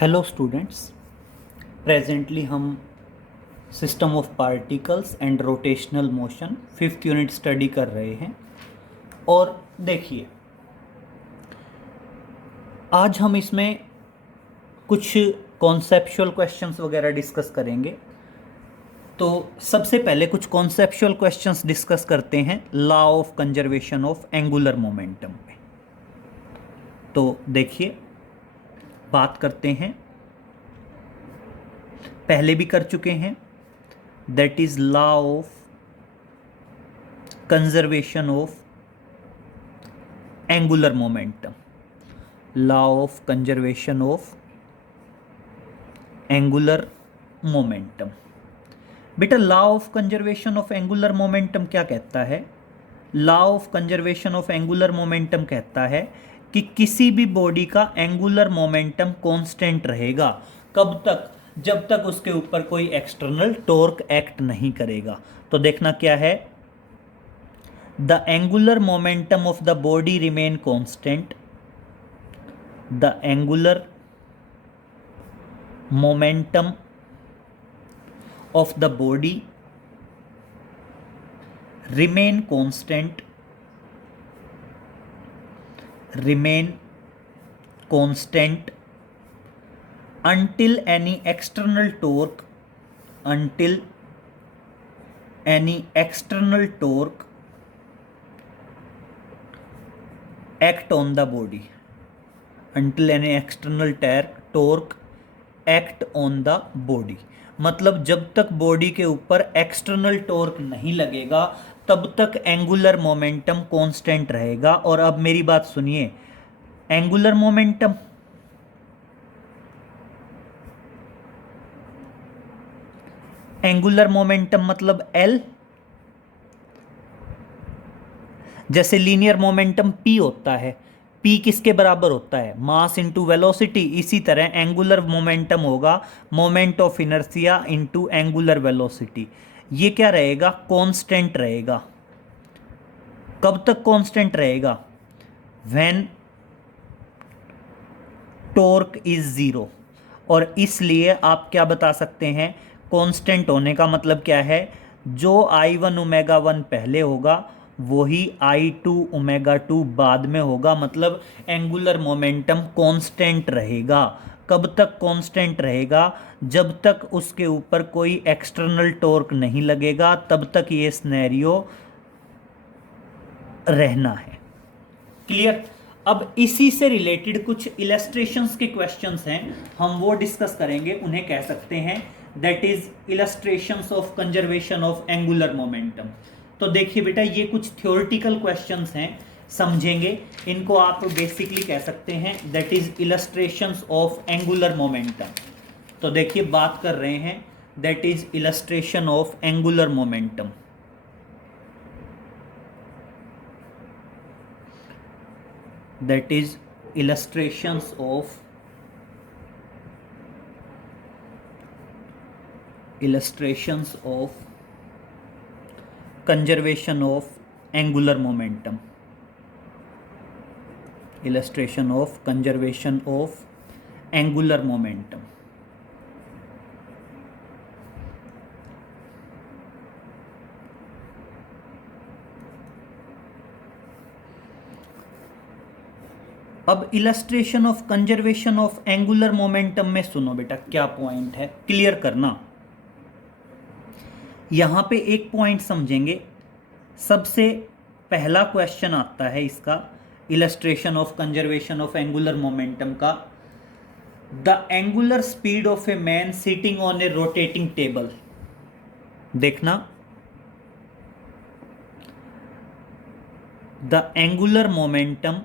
Hello students. Presently हम system of particles and rotational motion fifth unit study कर रहे हैं। और देखिए, आज हम इसमें कुछ कॉन्सेप्चुअल क्वेश्चंस वगैरह डिस्कस करेंगे। तो सबसे पहले कुछ कॉन्सेप्चुअल क्वेश्चंस डिस्कस करते हैं law of conservation of angular momentum पे। तो देखिए, बात करते हैं, पहले भी कर चुके हैं, that is law of conservation of angular momentum. Law of conservation of angular momentum. बेटा, law of conservation of angular momentum क्या कहता है? Law of conservation of angular momentum कहता है कि किसी भी बॉडी का एंगुलर मोमेंटम कांस्टेंट रहेगा। कब तक? जब तक उसके ऊपर कोई एक्सटर्नल टॉर्क एक्ट नहीं करेगा। तो देखना क्या है, the angular momentum of the body remain constant. The angular momentum of the body remain constant until any external torque act on the body, until any external torque act on the body. मतलब जब तक body के ऊपर external torque नहीं लगेगा तब तक angular momentum constant रहेगा। और अब मेरी बात सुनिए, एंगुलर मोमेंटम मतलब एल। जैसे लीनियर मोमेंटम पी होता है, पी किसके बराबर होता है? Mass into velocity. इसी तरह एंगुलर मोमेंटम होगा moment of inertia into angular velocity. ये क्या रहेगा? कांस्टेंट रहेगा। कब तक कांस्टेंट रहेगा? When torque is zero. और इसलिए आप क्या बता सकते हैं, कांस्टेंट होने का मतलब क्या है? जो I1 ओमेगा 1 पहले होगा वही I2 ओमेगा 2 बाद में होगा। मतलब एंगुलर मोमेंटम कांस्टेंट रहेगा। कब तक कांस्टेंट रहेगा? जब तक उसके ऊपर कोई एक्सटर्नल टॉर्क नहीं लगेगा, तब तक ये सिनेरियो रहना है। क्लियर? अब इसी से रिलेटेड कुछ इलस्ट्रेशंस के क्वेश्चंस हैं, हम वो डिस्कस करेंगे। उन्हें कह सकते हैं that is illustrations of conservation of angular momentum. तो देखिए बेटा, ये कुछ थ्योरेटिकल क्वेश्चंस हैं, समझेंगे इनको। आप बेसिकली कह सकते हैं that is illustrations of angular momentum. तो देखिए, बात कर रहे हैं that is illustration of angular momentum. That is illustrations of conservation of angular momentum. Illustration of conservation of angular momentum. अब illustration of conservation of angular momentum में सुनो बेटा, क्या पॉइंट है, क्लियर करना। यहां पे एक पॉइंट समझेंगे। सबसे पहला क्वेश्चन आता है इसका, illustration of conservation of angular momentum का। The angular speed of a man sitting on a rotating table. देखना, द एंगुलर मोमेंटम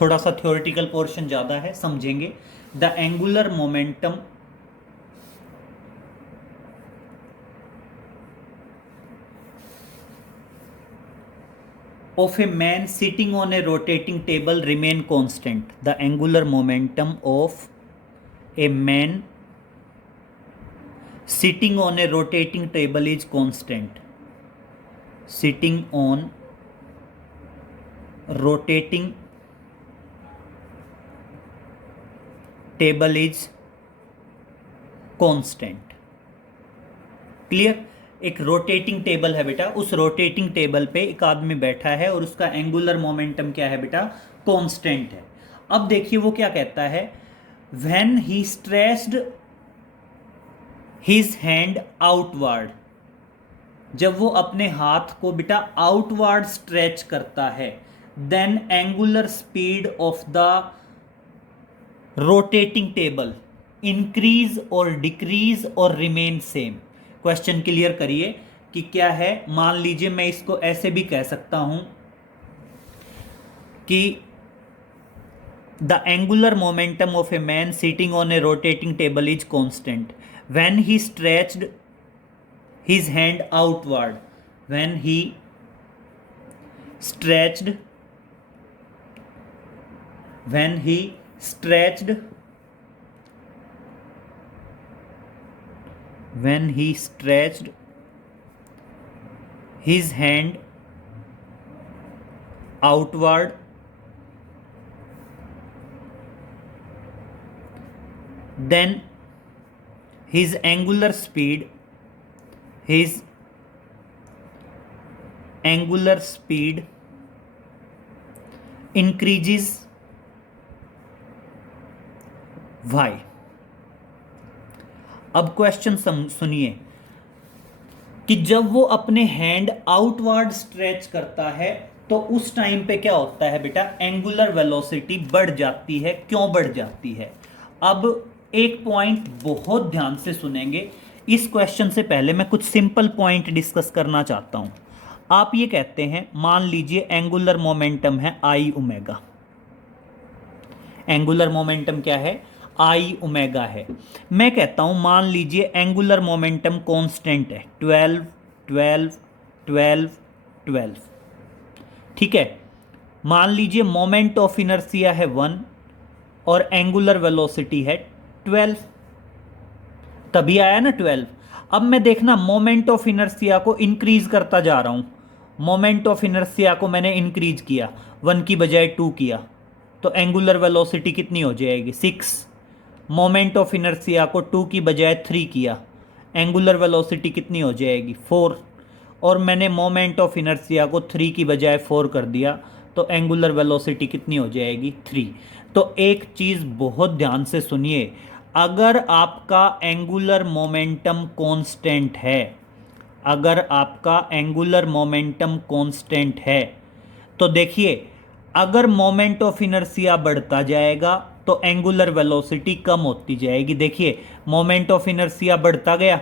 थोड़ा सा थ्योरेटिकल पोर्शन ज़्यादा है, समझेंगे। The angular momentum of a man sitting on a rotating table remain constant. The angular momentum of a man sitting on a rotating table is constant. Sitting on rotating table is constant। Clear? एक rotating table है बेटा, उस rotating table पे एक आदमी बैठा है और उसका एंगुलर मोमेंटम क्या है बेटा? कांस्टेंट है। अब देखिए वो क्या कहता है, when he stretched his hand outward, जब वो अपने हाथ को बेटा आउटवर्ड स्ट्रेच करता है, then angular speed of the rotating table increase और डिक्रीज और रिमेन सेम। क्वेश्चन क्लियर करिए कि क्या है। मान लीजिए मैं इसको ऐसे भी कह सकता हूं कि the angular momentum of a man sitting on a rotating table is constant when he stretched his hand outward, when he stretched his hand outward, then his angular speed increases y। अब question सुनिए कि जब वो अपने hand outward stretch करता है तो उस टाइम पे क्या होता है बेटा? एंगुलर वेलोसिटी बढ़ जाती है। क्यों बढ़ जाती है? अब एक पॉइंट बहुत ध्यान से सुनेंगे। इस क्वेश्चन से पहले मैं कुछ सिंपल पॉइंट डिस्कस करना चाहता हूं। आप ये कहते हैं, मान लीजिए एंगुलर मोमेंटम है आई ओमेगा। एंगुलर मोमेंटम क्या है? आई ओमेगा है। मैं कहता हूं मान लीजिए एंगुलर मोमेंटम कांस्टेंट है 12 12 12 12। ठीक है। मान लीजिए मोमेंट ऑफ इनर्शिया है 1 और एंगुलर वेलोसिटी है 12। तभी आया ना 12। अब मैं देखना मोमेंट ऑफ इनर्शिया को इंक्रीज करता जा रहा हूं। मोमेंट ऑफ इनर्शिया को मैंने इंक्रीज किया, 1 की बजाय 2 किया, तो एंगुलर वेलोसिटी कितनी हो जाएगी? 6। मोमेंट ऑफ इनर्शिया को 2 की बजाय 3 किया, एंगुलर वेलोसिटी कितनी हो जाएगी? 4। और मैंने मोमेंट ऑफ इनर्शिया को 3 की बजाय 4 कर दिया, तो एंगुलर वेलोसिटी कितनी हो जाएगी? 3। तो एक चीज़ बहुत ध्यान से सुनिए, अगर आपका एंगुलर मोमेंटम कांस्टेंट है, अगर आपका एंगुलर मोमेंटम कांस्टेंट है तो देखिए, अगर मोमेंट ऑफ इनर्शिया बढ़ता जाएगा तो एंगुलर वेलोसिटी कम होती जाएगी। देखिए मोमेंट ऑफ इनर्शिया बढ़ता गया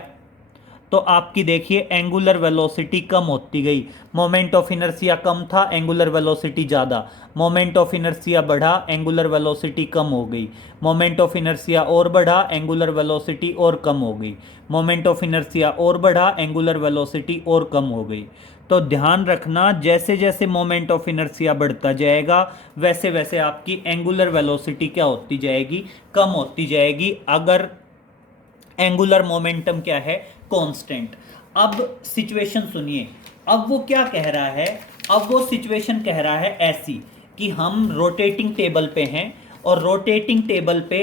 तो आपकी देखिए एंगुलर वेलोसिटी कम होती गई। मोमेंट ऑफ इनर्शिया कम था, एंगुलर वेलोसिटी ज़्यादा। मोमेंट ऑफ इनर्शिया बढ़ा, एंगुलर वेलोसिटी कम हो गई। मोमेंट ऑफ इनर्शिया और बढ़ा, एंगुलर वेलोसिटी और कम हो गई। मोमेंट ऑफ इनर्शिया और बढ़ा, एंगुलर वेलोसिटी और कम हो गई। तो ध्यान रखना, जैसे जैसे मोमेंट ऑफ इनर्शिया बढ़ता जाएगा वैसे वैसे आपकी एंगुलर वेलोसिटी क्या होती जाएगी? कम होती जाएगी, अगर एंगुलर मोमेंटम क्या है? कांस्टेंट। अब सिचुएशन सुनिए, अब वो क्या कह रहा है? अब वो सिचुएशन कह रहा है ऐसी कि हम रोटेटिंग टेबल पे हैं और रोटेटिंग टेबल पे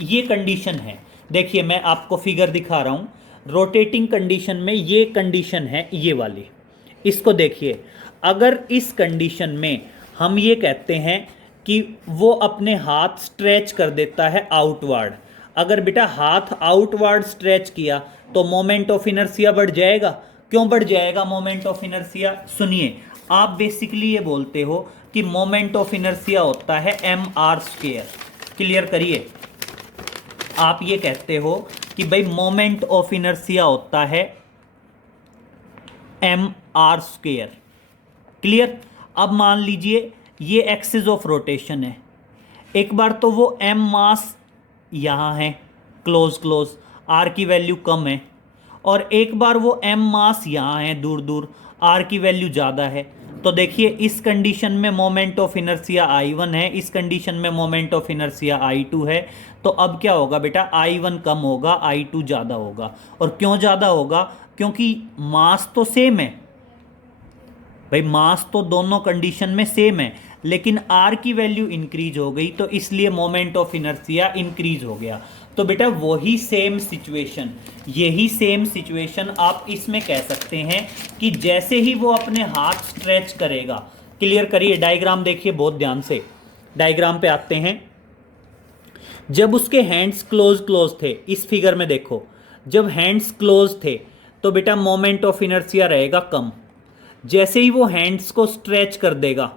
ये कंडीशन है। देखिए मैं आपको फिगर दिखा रहा हूँ। रोटेटिंग कंडीशन में ये कंडीशन है, ये वाली। इसको देखिए, अगर इस कंडीशन में हम ये कहते हैं कि वो अपने हाथ स्ट्रेच कर देता है आउटवर्ड, अगर बेटा हाथ आउटवर्ड स्ट्रेच किया तो मोमेंट ऑफ इनर्शिया बढ़ जाएगा। क्यों बढ़ जाएगा मोमेंट ऑफ इनर्शिया? सुनिए, आप बेसिकली ये बोलते हो कि मोमेंट ऑफ इनर्शिया होता है mr²। क्लियर करिए, आप ये कहते हो कि भाई मोमेंट ऑफ इनर्शिया होता है mr²। क्लियर? अब मान लीजिए ये एक्सिस ऑफ रोटेशन है। एक बार तो वो m मास यहाँ है, क्लोज क्लोज, r की वैल्यू कम है, और एक बार वो m मास यहाँ है दूर दूर, r की वैल्यू ज़्यादा है। तो देखिए इस कंडीशन में मोमेंट ऑफ इनर्शिया I1 है, इस कंडीशन में मोमेंट ऑफ इनर्शिया I2 है। तो अब क्या होगा बेटा? I1 कम होगा, I2 ज़्यादा होगा। और क्यों ज़्यादा होगा? क्योंकि मास तो सेम है, भाई मास तो दोनों कंडीशन में सेम है, लेकिन आर की वैल्यू इंक्रीज हो गई तो इसलिए मोमेंट ऑफ इनर्शिया इंक्रीज हो गया। तो बेटा वही सेम सिचुएशन, यही सेम सिचुएशन आप इसमें कह सकते हैं कि जैसे ही वो अपने हाथ स्ट्रेच करेगा, क्लियर करिए, डायग्राम देखिए बहुत ध्यान से, डायग्राम पे आते हैं। जब उसके हैंड्स क्लोज क्लोज थे, इस फिगर में देखो, जब हैंड्स क्लोज थे तो बेटा मोमेंट ऑफ इनर्शिया रहेगा कम। जैसे ही वो हैंड्स को स्ट्रेच कर देगा,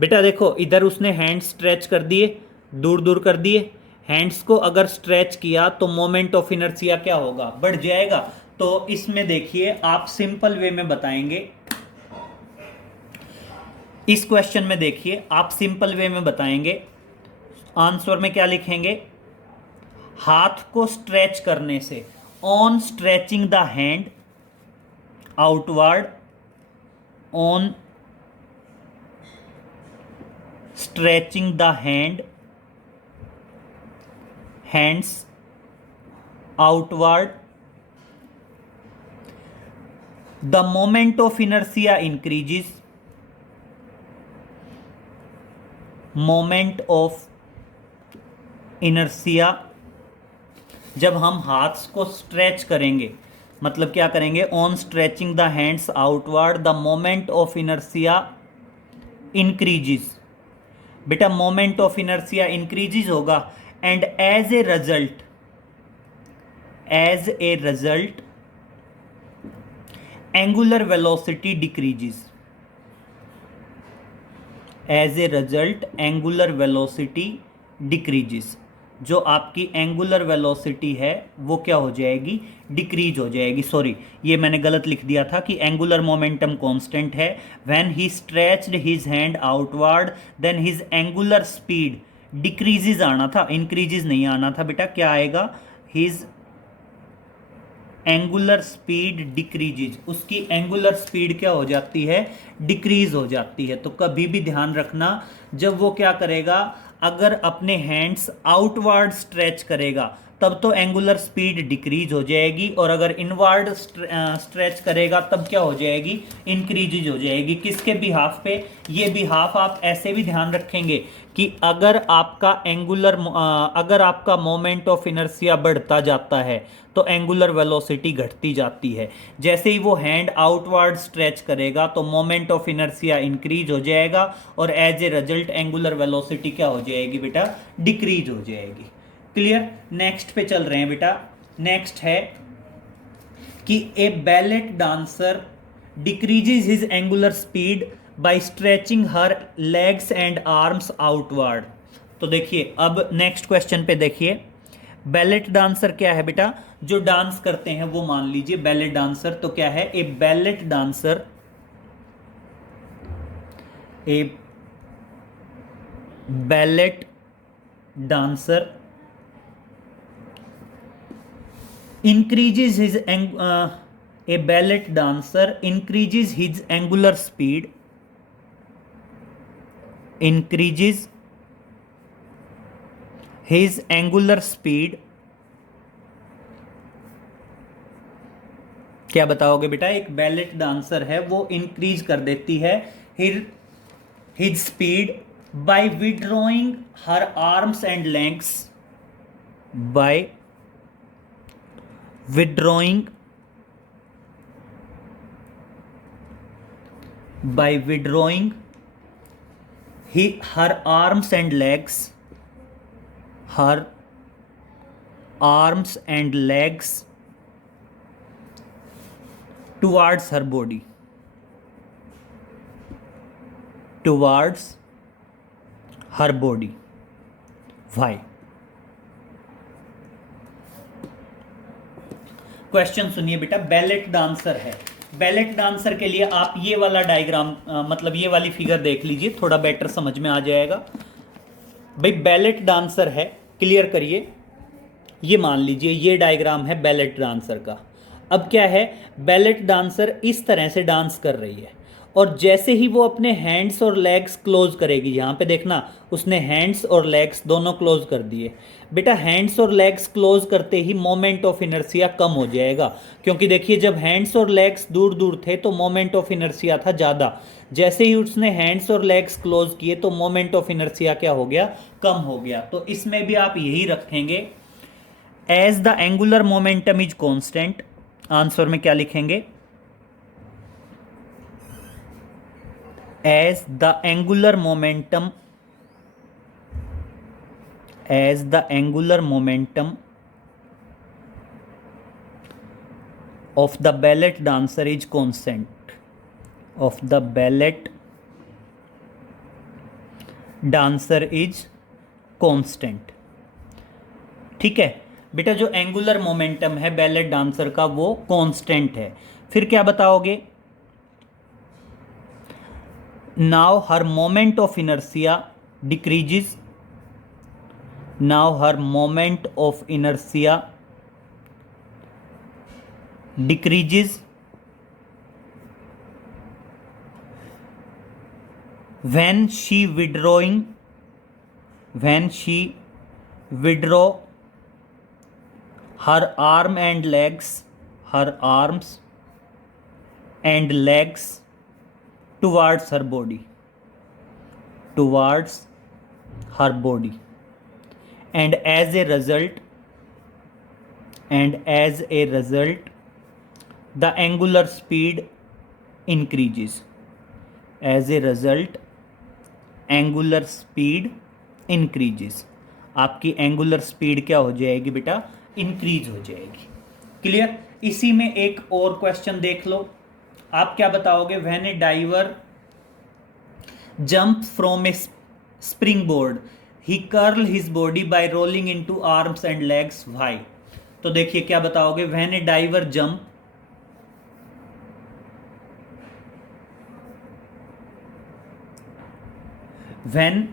बेटा देखो इधर उसने हैंड्स स्ट्रेच कर दिए, दूर दूर कर दिए, हैंड्स को अगर स्ट्रेच किया तो मोमेंट ऑफ इनर्शिया क्या होगा, बढ़ जाएगा। तो इसमें देखिए आप सिंपल वे में बताएंगे, इस क्वेश्चन में देखिए आप सिंपल वे में बताएंगे, आंसर में क्या लिखेंगे, हाथ को स्ट्रेच करने से, on stretching the hand outward, on stretching the hands outward, the moment of inertia increases, moment of inertia, जब हम हाथ को स्ट्रेच करेंगे, मतलब क्या करेंगे, on stretching the hands outward the moment of inertia increases, बेटा मोमेंट ऑफ इनर्शिया इंक्रीजेस होगा, and as a result angular velocity decreases, as a result angular velocity decreases, जो आपकी एंगुलर वेलोसिटी है वो क्या हो जाएगी, डिक्रीज हो जाएगी। सॉरी, ये मैंने गलत लिख दिया था कि एंगुलर मोमेंटम कांस्टेंट है, when he stretched his hand outward then his angular speed decreases आना था, इंक्रीजेज नहीं आना था बेटा, क्या आएगा, हिज एंगुलर स्पीड डिक्रीजेज, उसकी एंगुलर स्पीड क्या हो जाती है, डिक्रीज हो जाती है। तो कभी भी ध्यान रखना, जब वो क्या करेगा, अगर अपने हैंड्स आउटवर्ड स्ट्रेच करेगा तब तो एंगुलर स्पीड डिक्रीज हो जाएगी, और अगर इनवर्ड स्ट्रेच करेगा तब क्या हो जाएगी, इंक्रीज हो जाएगी। किसके बिहाफ पे, ये बिहाफ आप ऐसे भी ध्यान रखेंगे कि अगर आपका मोमेंट ऑफ इनर्शिया बढ़ता जाता है तो एंगुलर वेलोसिटी घटती जाती है। जैसे ही वो हैंड आउटवर्ड स्ट्रेच करेगा तो मोमेंट ऑफ इनर्शिया इंक्रीज हो जाएगा, और as a result angular velocity क्या हो जाएगी बेटा, डिक्रीज हो जाएगी। क्लियर, नेक्स्ट पे चल रहे हैं बेटा। नेक्स्ट है कि a ballet dancer decreases his angular speed by stretching her legs and arms outward. तो देखिए अब नेक्स्ट क्वेश्चन पे देखिए, बैलेट डांसर क्या है बेटा, जो डांस करते हैं वो मान लीजिए बैलेट डांसर। तो क्या है, a ballet dancer, a ballet dancer increases his a ballet dancer increases his angular speed, increases his angular speed, क्या बताओगे बेटा, एक बैलेट डांसर है वो इंक्रीज कर देती है his speed by withdrawing her arms and legs, by withdrawing her arms and legs, her arms and legs towards her body, towards her body. Why? Question सुनिए बेटा, बैलेट डांसर है, ballot dancer के लिए आप ये वाला डायग्राम मतलब ये वाली फिगर देख लीजिए, थोड़ा बेटर समझ में आ जाएगा। भाई बैलेट डांसर है, क्लियर करिए, ये मान लीजिए ये डायग्राम है बैलेट डांसर का। अब क्या है, बैलेट डांसर इस तरह से डांस कर रही है और जैसे ही वो अपने हैंड्स और लेग्स क्लोज करेगी, यहाँ पे देखना उसने हैंड्स और लेग्स दोनों क्लोज कर दिए। बेटा हैंड्स और लेग्स क्लोज करते ही मोमेंट ऑफ इनर्शिया कम हो जाएगा, क्योंकि देखिए जब हैंड्स और लेग्स दूर दूर थे तो मोमेंट ऑफ इनर्शिया था ज़्यादा। जैसे ही उसने हैंड्स और लेग्स क्लोज किए तो मोमेंट ऑफ इनर्शिया क्या हो गया, कम हो गया। तो इसमें भी आप यही रखेंगे, as the angular momentum is constant. Answer में क्या लिखेंगे, as the angular momentum of the ballet dancer is constant, of the ballet dancer is constant। ठीक है बेटा, जो एंगुलर मोमेंटम है बैलेट डांसर का वो कांस्टेंट है। फिर क्या बताओगे, now her moment of inertia decreases, now her moment of inertia decreases when she withdraw her arms and legs towards her body, and as a result the angular speed increases, आपकी angular speed क्या हो जाएगी बेटा, increase हो जाएगी। Clear. इसी में एक और क्वेश्चन देख लो, आप क्या बताओगे, when a diver jump from a springboard he curl his body by rolling into arms and legs, why. तो देखिए क्या बताओगे, when a diver jump, when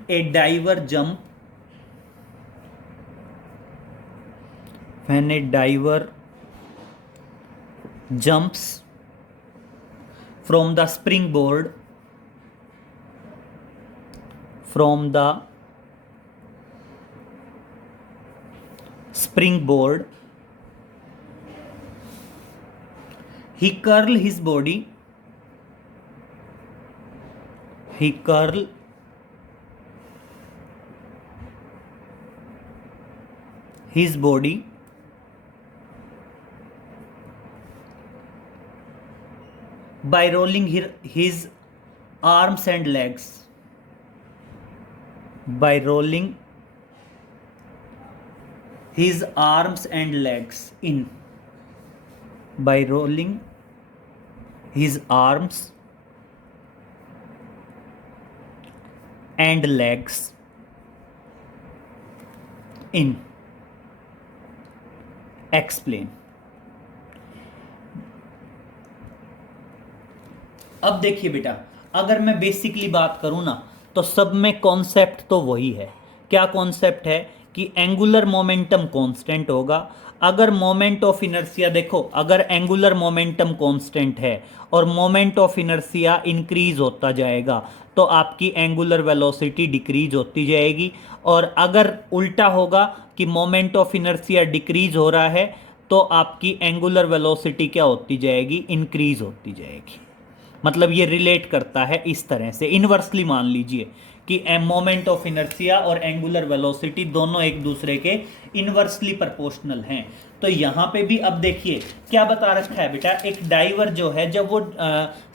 a diver jumps from the springboard, he curl his body by rolling his arms and legs, in, by rolling his arms and legs in। Explain. अब देखिए बेटा, अगर मैं basically बात करूं ना तो सब में कॉन्सेप्ट तो वही है। क्या कॉन्सेप्ट है कि एंगुलर मोमेंटम कांस्टेंट होगा। अगर मोमेंट ऑफ इनर्शिया, देखो अगर एंगुलर मोमेंटम कांस्टेंट है और मोमेंट ऑफ इनर्शिया इंक्रीज होता जाएगा तो आपकी एंगुलर वेलोसिटी डिक्रीज होती जाएगी। और अगर उल्टा होगा कि मोमेंट ऑफ इनर्शिया डिक्रीज हो रहा है तो आपकी एंगुलर वेलोसिटी क्या होती जाएगी, इंक्रीज होती जाएगी। मतलब ये रिलेट करता है इस तरह से, इनवर्सली मान लीजिए कि मोमेंट ऑफ इनर्शिया और एंगुलर वेलोसिटी दोनों एक दूसरे के इनवर्सली प्रोपोर्शनल हैं। तो यहाँ पे भी अब देखिए क्या बता रखा है बेटा, एक डाइवर जो है जब वो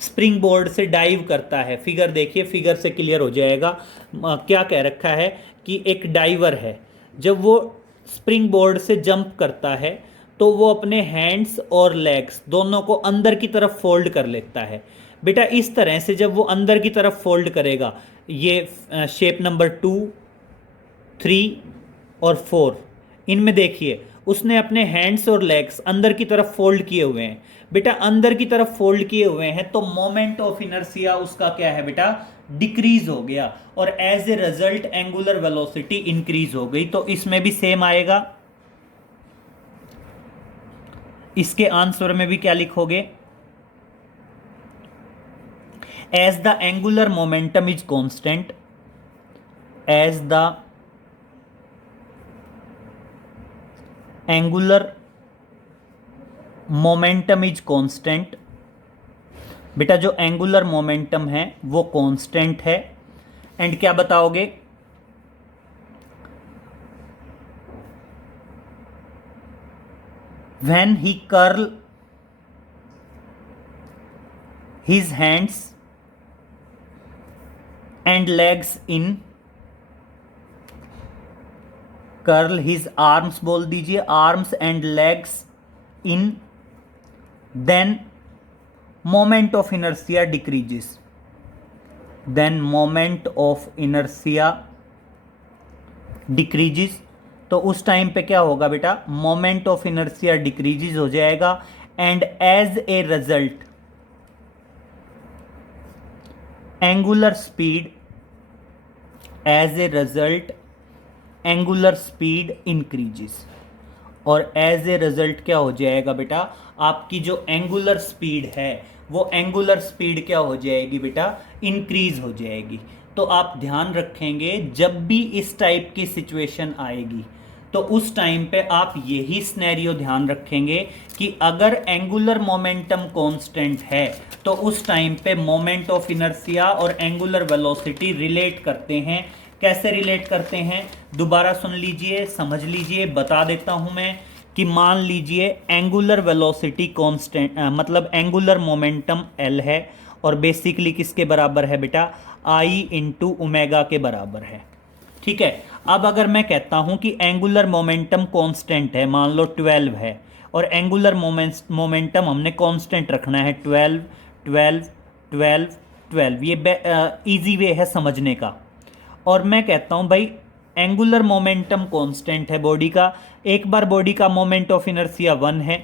स्प्रिंग बोर्ड से डाइव करता है, फिगर देखिए, फिगर से क्लियर हो जाएगा। क्या कह रखा है कि एक डाइवर है, जब वो स्प्रिंग बोर्ड से जंप करता है तो वो अपने हैंड्स और लेग्स दोनों को अंदर की तरफ फोल्ड कर लेता है। बेटा इस तरह से जब वो अंदर की तरफ फोल्ड करेगा, ये शेप नंबर 2, 3 और 4, इनमें देखिए उसने अपने हैंड्स और लेग्स अंदर की तरफ फोल्ड किए हुए हैं। बेटा अंदर की तरफ फोल्ड किए हुए हैं तो मोमेंट ऑफ इनर्शिया उसका क्या है बेटा, डिक्रीज हो गया, और as a result angular velocity increase हो गई। तो इसमें भी सेम आएगा। इसके आंसर में भी क्या लिखोगे, as the angular momentum is constant, as the angular momentum is constant, बेटा जो एंगुलर मोमेंटम है वो कांस्टेंट है। एंड क्या बताओगे, when he curl his hands and legs in, curl his arms बोल दीजिए, arms and legs in, then moment of inertia decreases, then moment of inertia decreases. तो उस टाइम पे क्या होगा बेटा, मोमेंट ऑफ इनर्सिया डिक्रीजेस हो जाएगा and as a result angular speed, as a result angular speed increases. और as a result क्या हो जाएगा बेटा, आपकी जो एंगुलर स्पीड है वो एंगुलर स्पीड क्या हो जाएगी बेटा, इंक्रीज हो जाएगी। तो आप ध्यान रखेंगे जब भी इस टाइप की सिचुएशन आएगी तो उस टाइम पे आप यही सिनेरियो ध्यान रखेंगे कि अगर एंगुलर मोमेंटम कांस्टेंट है तो उस टाइम पे मोमेंट ऑफ इनर्शिया और एंगुलर वेलोसिटी रिलेट करते हैं। कैसे रिलेट करते हैं, दोबारा सुन लीजिए, समझ लीजिए, बता देता हूं मैं कि मान लीजिए एंगुलर वेलोसिटी कांस्टेंट, मतलब एंगुलर मोमेंटम एल है और बेसिकली किसके बराबर है बेटा, आई इंटू ओमेगा के बराबर है। ठीक है, अब अगर मैं कहता हूं कि एंगुलर मोमेंटम कांस्टेंट है, मान लो 12 है, और एंगुलर मोमेंटम हमने कांस्टेंट रखना है 12 12 12 12, ये इजी वे है समझने का। और मैं कहता हूं भाई एंगुलर मोमेंटम कांस्टेंट है बॉडी का, एक बार बॉडी का मोमेंट ऑफ इनर्शिया 1 है।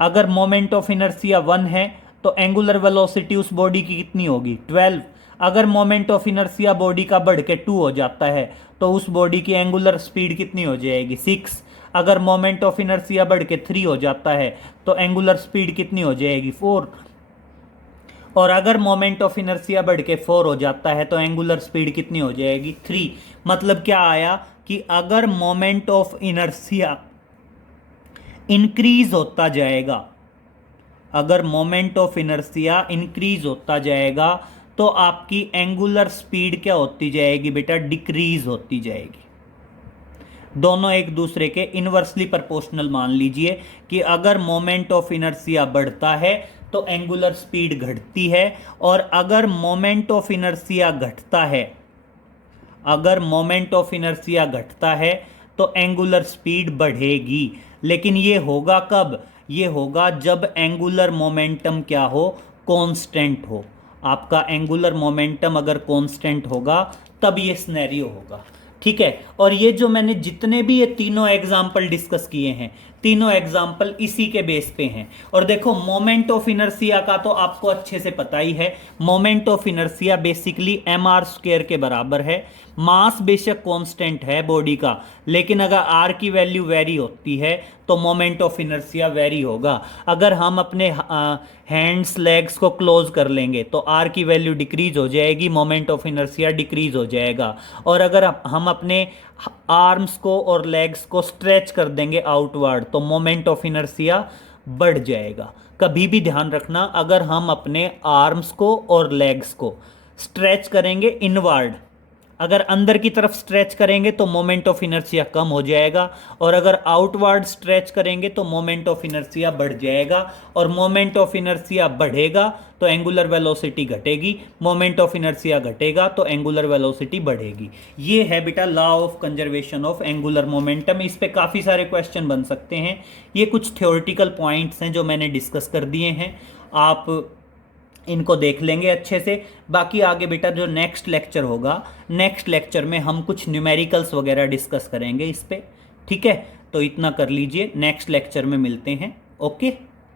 अगर मोमेंट ऑफ इनर्शिया 1 है तो एंगुलर वेलोसिटी उस बॉडी की कितनी होगी, 12। अगर मोमेंट ऑफ इनर्शिया बॉडी का बढ़ के 2 हो जाता है तो उस बॉडी की एंगुलर स्पीड कितनी हो जाएगी, 6। अगर मोमेंट ऑफ इनर्शिया बढ़ के 3 हो जाता है तो एंगुलर स्पीड कितनी हो जाएगी, 4। और अगर मोमेंट ऑफ इनर्शिया बढ़ के 4 हो जाता है तो एंगुलर स्पीड कितनी हो जाएगी, 3। मतलब क्या आया कि अगर मोमेंट ऑफ इनर्शिया इंक्रीज होता जाएगा, अगर मोमेंट ऑफ इनर्शिया इंक्रीज होता जाएगा तो आपकी एंगुलर स्पीड क्या होती जाएगी बेटा, डिक्रीज होती जाएगी। दोनों एक दूसरे के इनवर्सली प्रोपोर्शनल मान लीजिए कि अगर मोमेंट ऑफ इनर्शिया बढ़ता है तो एंगुलर स्पीड घटती है, और अगर मोमेंट ऑफ इनर्शिया घटता है, अगर मोमेंट ऑफ इनर्शिया घटता है तो एंगुलर स्पीड बढ़ेगी। लेकिन ये होगा कब, ये होगा जब एंगुलर मोमेंटम क्या हो, कांस्टेंट हो। आपका एंगुलर मोमेंटम अगर कांस्टेंट होगा तब ये सिनेरियो होगा। ठीक है, और ये जो मैंने जितने भी ये तीनों एग्जाम्पल डिस्कस किए हैं, तीनों एग्जाम्पल इसी के बेस पे हैं। और देखो मोमेंट ऑफ इनर्शिया का तो आपको अच्छे से पता ही है, moment of inertia basically mr² के बराबर है। मास बेशक कांस्टेंट है बॉडी का, लेकिन अगर r की वैल्यू वेरी होती है तो मोमेंट ऑफ इनर्शिया वेरी होगा। अगर हम अपने हैंड्स लेग्स को क्लोज कर लेंगे तो r की वैल्यू डिक्रीज हो जाएगी, मोमेंट ऑफ इनर्शिया डिक्रीज हो जाएगा। और अगर हम अपने आर्म्स को और लेग्स को स्ट्रेच कर देंगे आउटवर्ड तो मोमेंट ऑफ इनर्शिया बढ़ जाएगा। कभी भी ध्यान रखना, अगर हम अपने आर्म्स को और लेग्स को स्ट्रेच करेंगे इनवर्ड, अगर अंदर की तरफ स्ट्रेच करेंगे तो मोमेंट ऑफ इनर्शिया कम हो जाएगा, और अगर आउटवर्ड स्ट्रेच करेंगे तो मोमेंट ऑफ इनर्शिया बढ़ जाएगा। और मोमेंट ऑफ इनर्शिया बढ़ेगा तो एंगुलर वेलोसिटी घटेगी, मोमेंट ऑफ इनर्शिया घटेगा तो एंगुलर वेलोसिटी बढ़ेगी। ये है बेटा law of conservation of angular momentum. इस पे काफ़ी सारे क्वेश्चन बन सकते हैं। ये कुछ थ्योरेटिकल पॉइंट्स हैं जो मैंने डिस्कस कर दिए हैं, आप इनको देख लेंगे अच्छे से। बाकी आगे बेटा जो नेक्स्ट लेक्चर होगा, नेक्स्ट लेक्चर में हम कुछ न्यूमेरिकल्स वगैरह डिस्कस करेंगे इस पे। ठीक है, तो इतना कर लीजिए, नेक्स्ट लेक्चर में मिलते हैं। ओके।